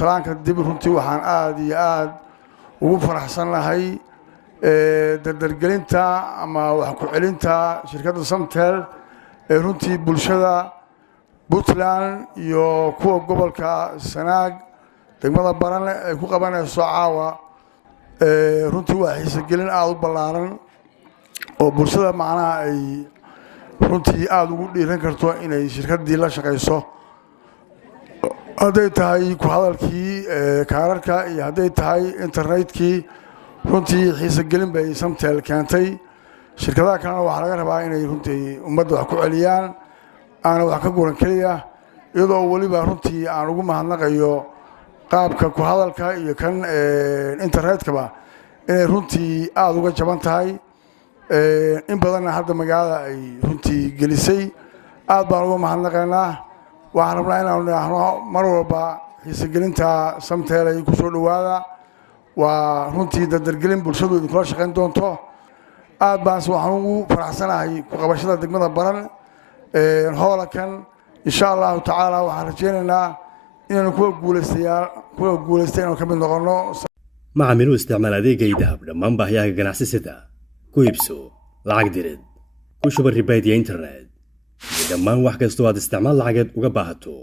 salaanka dib runtii waxaan aad iyo aad ugu faraxsanahay dardargelinta ama wax ku celinta shirkadda Samtel ee runtii bulshada Puntland iyo kuwa gobolka Sanaag degmada Baran ay ku qabanayso caawa runtii waa xiisagelin aad u ballaaran oo bulshada macnaha ay runtii aad ugu dhiiran karto inay shirkaddii la shaqayso hadday tahay ku hadalkii kaararka iyo hadday tahay internetkii runtii xiisagelin bay Samtel keentay shirkadaha kalena waxaa laga rabaa inay runtii ummadda wax ku celiyaan aana wax ka guran keliya iyadoo weliba runtii aan ugu mahadnaqayo qaabka ku hadalka iyo kan internetkaba inay runtii aad uga jaban tahay in badanna hadda magaalada ay runtii gelisay aad baan uga mahadnaqaynaa waxaan rabnaa inaanu nidhaahno mar walba xiisagelinta Samtel ay ku soo dhowaada waa runtii dardargelin bulshadu idinkula shaqayn doonto aad baanse waxaan ugu faraxsanahay ku qabashada degmada Baran howlakan insha allahu tacaala waxaan rajaynaynaa inaanu kuwa guulaystay inaanu ka mid noqonno macaamilu isticmaal adeega idahab dhammaan baahiyaha ganacsiga ku iibso lacag dirid ku shuba ribaad iyo internet iyo dhammaan wax kasta oo aad isticmaal lacageed uga baahato